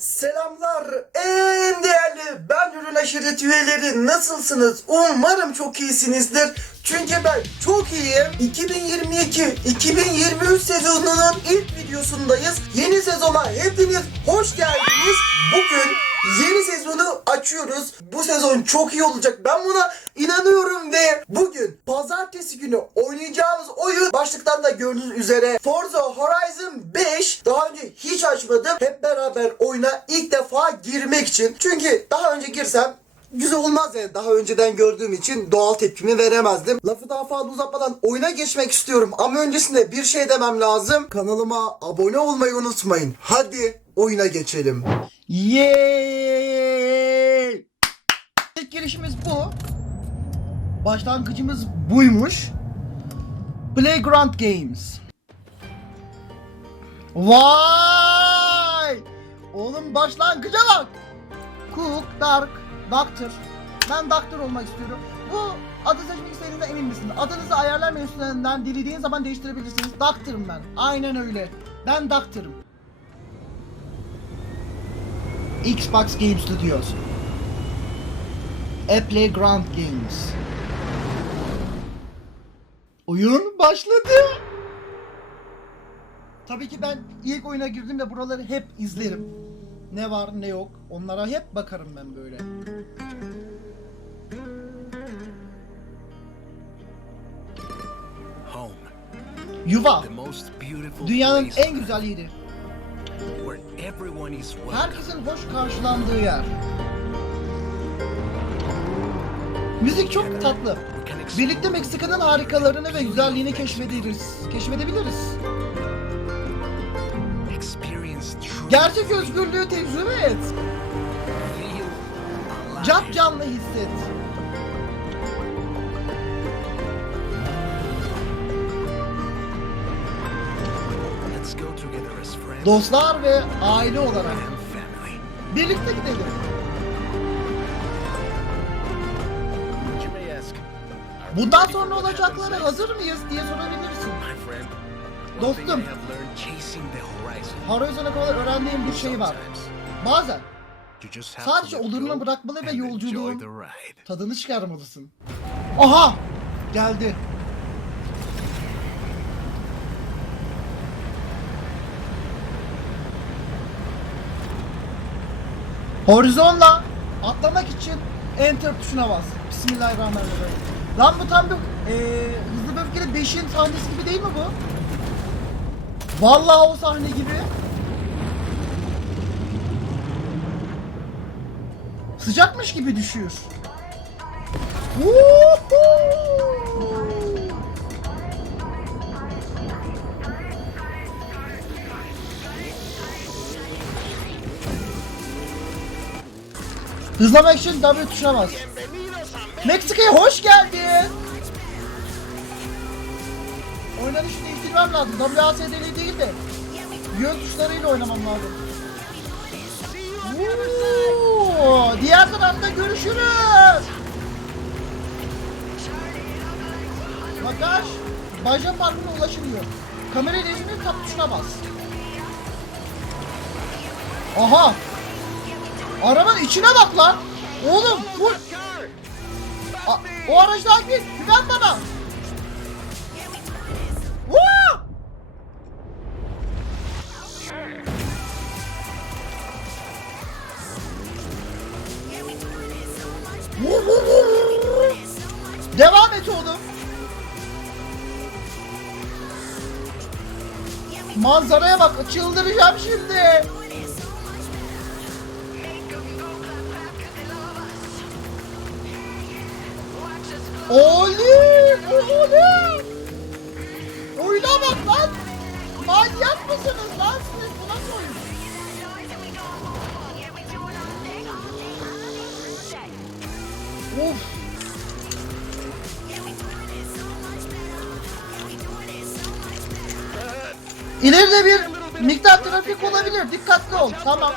Selamlar en değerli ben Ürün Aşiret üyeleri nasılsınız? Umarım çok iyisinizdir. Çünkü ben çok iyiyim. 2022-2023 sezonunun ilk videosundayız. Yeni sezona hepiniz hoş geldiniz. Bugün yeni sezonu açıyoruz. Bu sezon çok iyi olacak. Ben buna inanıyorum ve bugün pazartesi günü oynayacağımız oyun başlıktan da gördüğünüz üzere Forza Horizon 5 daha önce hiç açmadım. Hep beraber oyuna ilk defa girmek için. Çünkü daha önce girsem güzel olmaz yani daha önceden gördüğüm için doğal tepkimi veremezdim. Lafı daha fazla uzatmadan oyuna geçmek istiyorum ama öncesinde bir şey demem lazım. Kanalıma abone olmayı unutmayın. Hadi oyuna geçelim. Yeeey! Girişimiz bu. Başlangıcımız buymuş. Playground Games. Vay! Oğlum başlangıca bak. Cook, Dark, Doctor. Ben Doctor olmak istiyorum. Bu adı seçmek istediğinizde emin misin? Adınızı ayarlar menüsünden dilediğin zaman değiştirebilirsiniz. Doctor'ım ben. Aynen öyle. Ben Doctor'ım. Xbox Game Studios. A Playground Games. Oyun başladı. Tabii ki ben ilk oyuna girdiğimde buraları hep izlerim. Ne var ne yok onlara hep bakarım ben böyle. Home, Yuva. Dünyanın en güzel yeri. Herkesin hoş karşılandığı yer. Müzik çok tatlı. Birlikte Meksika'nın harikalarını ve güzelliğini keşfederiz. Keşfedebiliriz. Gerçek özgürlüğü tecrübe et. Cap canlı hisset. Dostlar ve aile olarak. Birlikte gidelim. Bundan sonra olacaklara hazır mıyız diye sorabilirsin. Dostum. Horizon'a kadar öğrendiğim bir şey var. Bazen sadece oluruna bırakmalı ve yolculuğun tadını çıkarmalısın. Aha! Geldi. Horizonla atlamak için enter tuşuna bas. Bismillahirrahmanirrahim. Lan bu tam bir eee hızlı ve öfkeli 5'in sahnesi gibi değil mi bu? Vallahi o sahne gibi. Sıcakmış gibi düşüyor. Hızlamak için W tuşuna bas. Meksika'ya hoş geldin. Oynanışı değiştirmem lazım. WASD değil de yön tuşlarıyla oynamam lazım. Woo! Diğer tarafta görüşürüz. Bagaj, baja parkına ulaşılıyor. Kamera iletişiminin tap tuşuna bas. Aha! Arabanın içine bak lan! Oğlum full... A- o araçtan git! Güven bana! Devam et oğlum. Manzaraya bak çıldıracağım şimdi. Oğlum oğlum. Oyuna bak lan. Manyak mısınız lan siz? Bu nasıl? Of. İleride bir miktar trafik olabilir. Dikkatli ol. Tamam.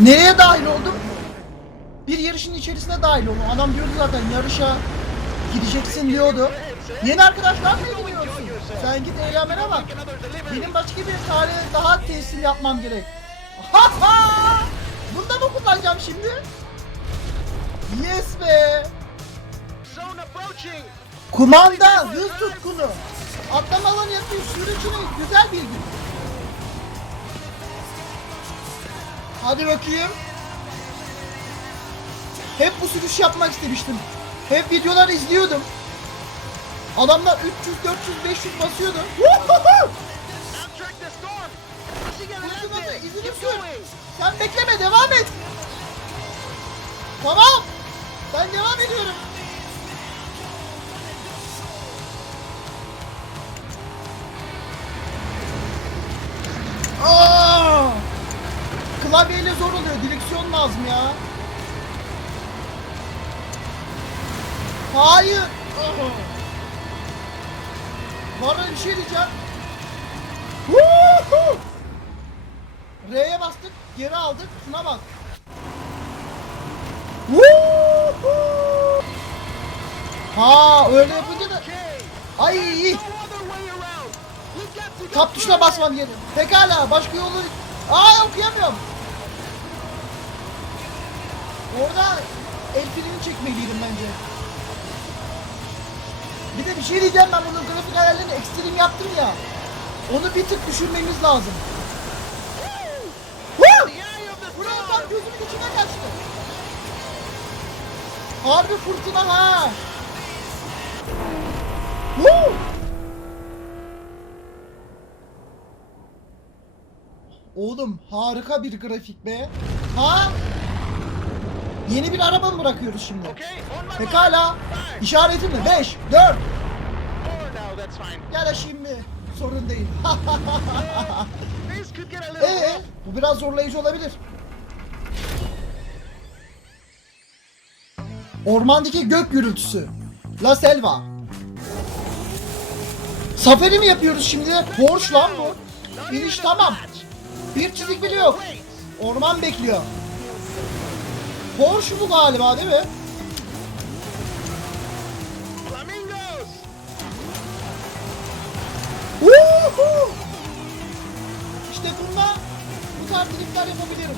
Nereye dahil oldum? Bir yarışın içerisine dahil oldum. Adam diyordu zaten yarışa gideceksin diyordu. Yeni arkadaşlar mı ediniyorsun? Sen git eğlenmene bak. Benim başka bir tane daha teslim yapmam gerek. Ha! Bunu da mı kullanacağım şimdi? Yes be! Kumanda hız tutkunu. Atlama alanı yapıyor sürücünün güzel bir gün. Hadi bakayım. Hep bu sürüş yapmak istemiştim. Hep videolar izliyordum. Adamlar 300, 400, 500 basıyordu. İzini sür. Sen bekleme devam et. Tamam. Ben devam ediyorum. Aa! Klavyeyle zor oluyor. Direksiyon lazım ya. Hayır. Bana bir şey diyeceğim. R'ye bastık, geri aldık. Şuna bak. Ha öyle yapınca da ay tap tuşuna basmam gerekiyor. Pekala başka yolu Aa okuyamıyorum. Orada el filmi çekmeliydim bence. Bir de bir şey diyeceğim ben bunun grafik ayarlarını ekstrem yaptım ya. Onu bir tık düşürmemiz lazım. Buraya tam gözümün içine kaçtı. Harbi fırtına ha. Woo! Oğlum harika bir grafik be. Ha? Yeni bir araba mı bırakıyoruz şimdi? Pekala. Five, İşaretim ne? 5, 4. Gel şimdi. Sorun değil. This could get a little Ee, bu biraz zorlayıcı olabilir. Ormandaki gök gürültüsü. La Selva. Safari mi yapıyoruz şimdi? Porsche lan bu. İniş tamam. Bir çizik bile yok. Orman bekliyor. Porsche bu galiba değil mi? Woohoo! İşte bununla bu tarz yapabilirim.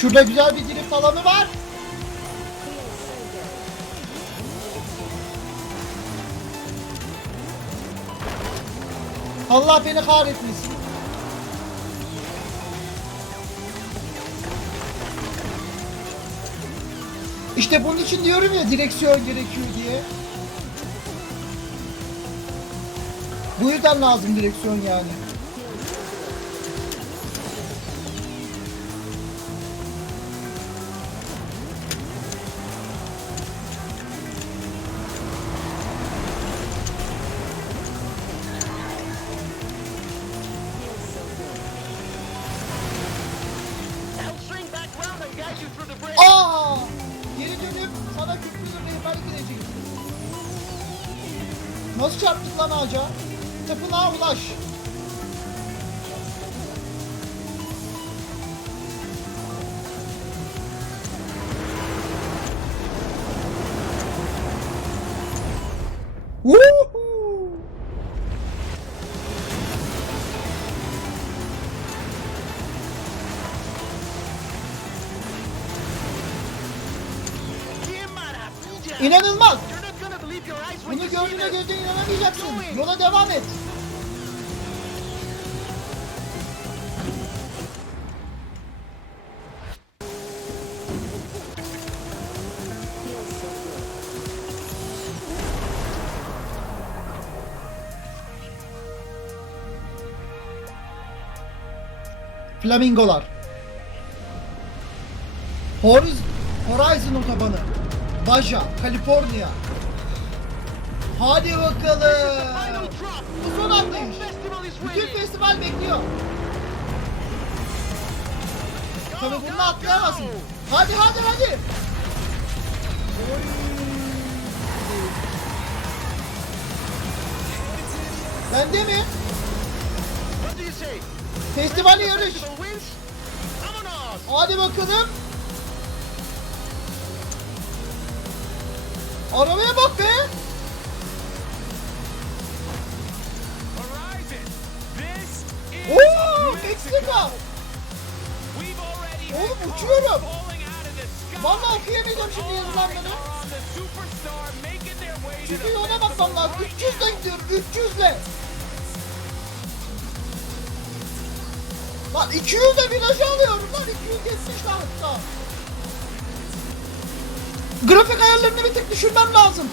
Şurada güzel bir drift alanı var. Allah beni kahretmesin. İşte bunun için diyorum ya direksiyon gerekiyor diye. Bu yüzden lazım direksiyon yani. Nasıl çarptık lan ağaca? Tapınağa ulaş. İnanılmaz. Gördüğüne gözden inanamayacaksın. Yola devam et. Flamingolar. Horiz Horizon otobanı. Baja, Kaliforniya. Hadi bakalım. Bu son atlayış. Bütün festival bekliyor. Tabii bunu atlayamazsın. Hadi hadi hadi. Bende mi? Festival yarış. Hadi bakalım. Arabaya bak be. Are on the superstar making their way to Çünkü ona bakmam lazım. right 300 ile gidiyorum. 300 ile. Lan 200 de virajı alıyorum lan. 270 lan hatta. Grafik ayarlarını bir tık düşürmem lazım.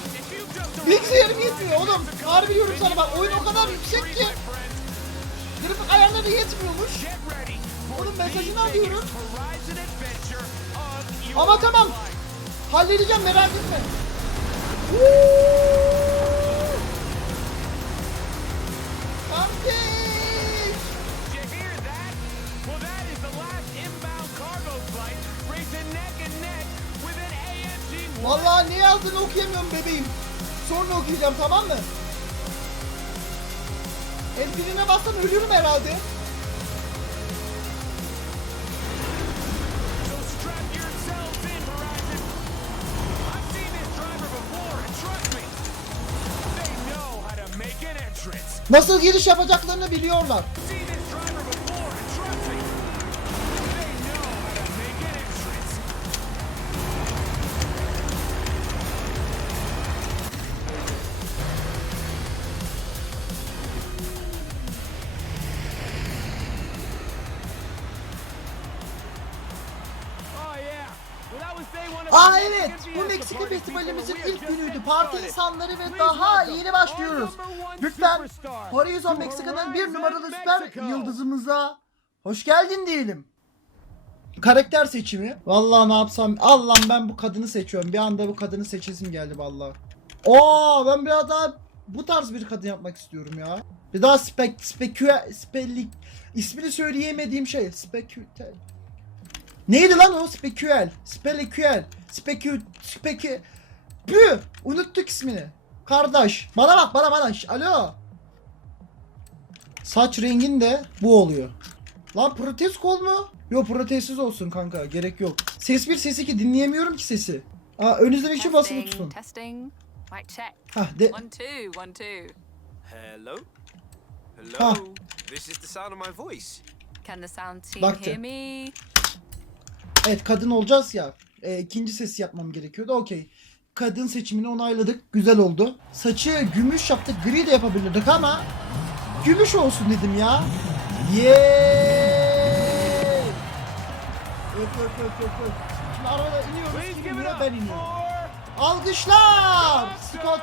Bilgisayarım yetmiyor oğlum. Harbi diyorum sana bak oyun o kadar yüksek ki. Grafik ayarları yetmiyormuş. the mesajını alıyorum. Ama tamam. Halledeceğim merak etme. AMG Vallahi ne yazdığını okuyamıyorum bebeğim. Sonra okuyacağım tamam mı? El birine bassam ölürüm herhalde. So strap yourselves in, Aa evet, bu Meksika festivalimizin ilk günüydü. Parti insanları ve daha yeni başlıyoruz. Lütfen Horizon to Meksika'nın bir numaralı süper yıldızımıza hoş geldin diyelim. Karakter seçimi. Vallahi ne yapsam? Allah'ım ben bu kadını seçiyorum. Bir anda bu kadını seçesim geldi vallahi. Oo ben biraz daha bu tarz bir kadın yapmak istiyorum ya. Bir daha spek spekü spelik ismini söyleyemediğim şey spekü Neydi lan o speküel? Speliküel. Spekü spekü Pü! Unuttuk ismini. Kardeş. Bana bak bana bana. Şş, Alo. Saç rengin de bu oluyor. Lan protez kol mu? Yok protezsiz olsun kanka. Gerek yok. Ses bir ses iki dinleyemiyorum ki sesi. Aa ön izlemek için basılı tutun. Testing. Mic check. Hah de. One, two, one, two. Hello? Hello? Ah. This is the sound of my voice. Can the sound team Baktı. hear me? Evet kadın olacağız ya. E, ikinci sesi yapmam gerekiyordu. Okey. Kadın seçimini onayladık. Güzel oldu. Saçı gümüş yaptık. Gri de yapabilirdik ama gümüş olsun dedim ya. Yeee. Öp öp öp öp öp. Şimdi arabada iniyoruz. Kim iniyor? Ben iniyorum. Alkışlar! Scott!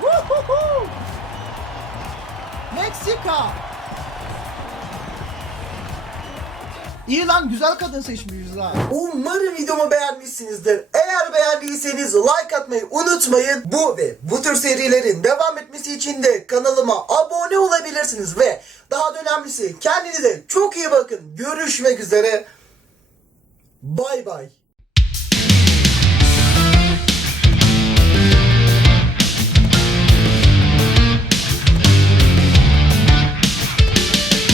Woohoo! Meksika! İyi lan güzel kadın seçmişiz ha. Umarım videomu beğenmişsinizdir. Eğer beğendiyseniz like atmayı unutmayın. Bu ve bu tür serilerin devam etmesi için de kanalıma abone olabilirsiniz ve daha da önemlisi kendinize çok iyi bakın. Görüşmek üzere. Bay bay.